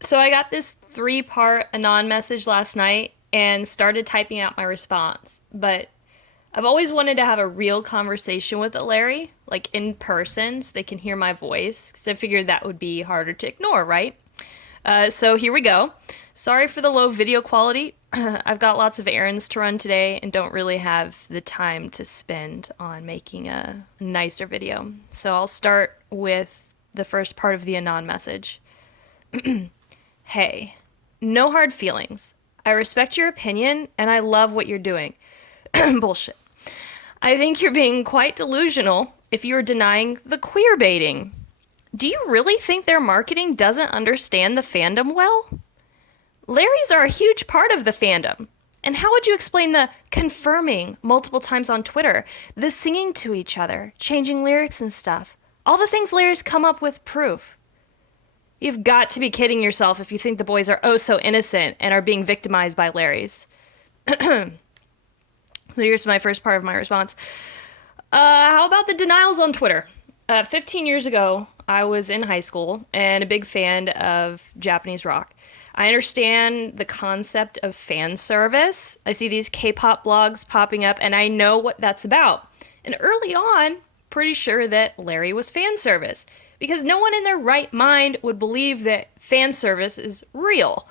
So I got this three-part anon message last night and started typing out my response. But I've always wanted to have a real conversation with a Larry, like in person, so they can hear my voice, because I figured that would be harder to ignore, right? So here we go. Sorry for the low video quality. I've got lots of errands to run today and don't really have the time to spend on making a nicer video. So I'll start with the first part of the anon message. Hey, no hard feelings. I respect your opinion and I love what you're doing. Bullshit. I think you're being quite delusional if you're denying the queer baiting. Do you really think their marketing doesn't understand the fandom well? Larrys are a huge part of the fandom. And how would you explain the confirming multiple times on Twitter, the singing to each other, changing lyrics and stuff? All the things Larrys come up with proof. You've got to be kidding yourself if you think the boys are oh so innocent and are being victimized by Larrys. So here's my first part of my response. How about the denials on Twitter? 15 years ago, I was in high school and a big fan of Japanese rock. I understand the concept of fan service. I see these K-pop blogs popping up and I know what that's about. And early on, pretty sure that Larry was fan service because no one in their right mind would believe that fan service is real.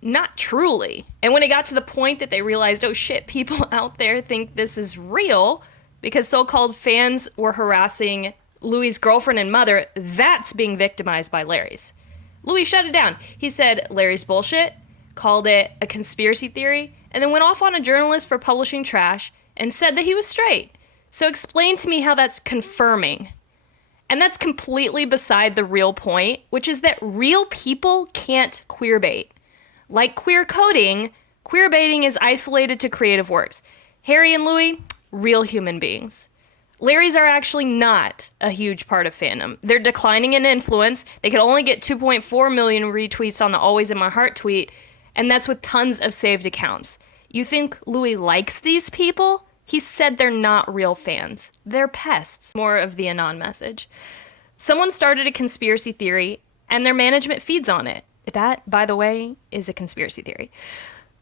Not truly. And when it got to the point that they realized, oh shit, people out there think this is real because so-called fans were harassing Louis' girlfriend and mother, that's being victimized by Larry's. Louis shut it down. He said Larry's bullshit, called it a conspiracy theory, and then went off on a journalist for publishing trash and said that he was straight. So explain to me how that's confirming. And that's completely beside the real point, which is that real people can't queerbait. Like queer coding, queerbaiting is isolated to creative works. Harry and Louis, real human beings. Larry's are actually not a huge part of fandom. They're declining in influence. They could only get 2.4 million retweets on the Always in My Heart tweet, and that's with tons of saved accounts. You think Louis likes these people? He said they're not real fans. They're pests. More of the anon message. Someone started a conspiracy theory, and their management feeds on it. That, by the way, is a conspiracy theory.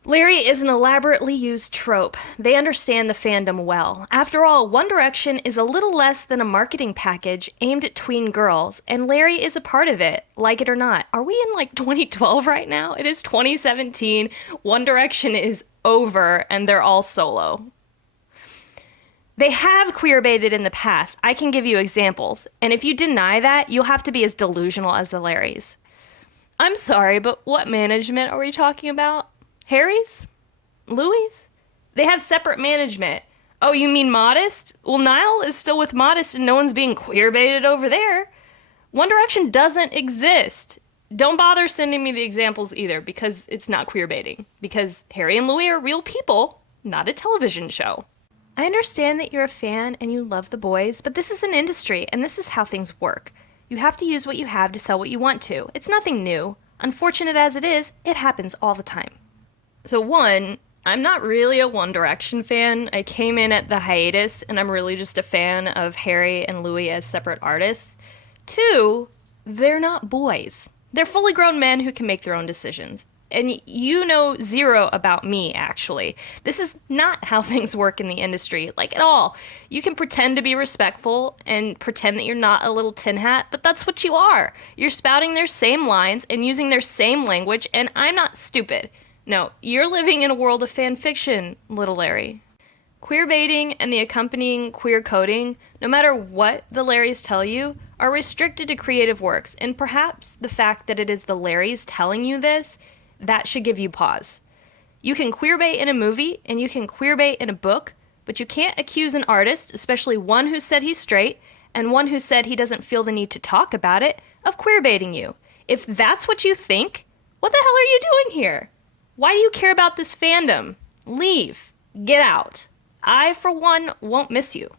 Larry is an elaborately used trope. They understand the fandom well. After all, One Direction is a little less than a marketing package aimed at tween girls, and Larry is a part of it, like it or not. Are we in like 2012 right now? It is 2017. One Direction is over, and they're all solo. They have queerbaited in the past. I can give you examples. And if you deny that, you'll have to be as delusional as the Larrys. I'm sorry, but what management are we talking about? Harry's? Louis? They have separate management. Oh, you mean Modest? Well, Niall is still with Modest and no one's being queerbaited over there. One Direction doesn't exist. Don't bother sending me the examples either because it's not queerbaiting. Because Harry and Louis are real people, not a television show. I understand that you're a fan and you love the boys, but this is an industry and this is how things work. You have to use what you have to sell what you want to. It's nothing new. Unfortunate as it is, it happens all the time. So one, I'm not really a One Direction fan. I came in at the hiatus and I'm really just a fan of Harry and Louis as separate artists. Two, they're not boys. They're fully grown men who can make their own decisions. And you know zero about me, actually. This is not how things work in the industry, like at all. You can pretend to be respectful and pretend that you're not a little tin hat, but that's what you are. You're spouting their same lines and using their same language, and I'm not stupid. No, you're living in a world of fan fiction, little Larry. Queerbaiting and the accompanying queer coding, no matter what the Larrys tell you, are restricted to creative works, and perhaps the fact that it is the Larrys telling you this, that should give you pause. You can queerbait in a movie and you can queerbait in a book, but you can't accuse an artist, especially one who said he's straight and one who said he doesn't feel the need to talk about it, of queerbaiting you. If that's what you think, what the hell are you doing here? Why do you care about this fandom? Leave. Get out. I, for one, won't miss you.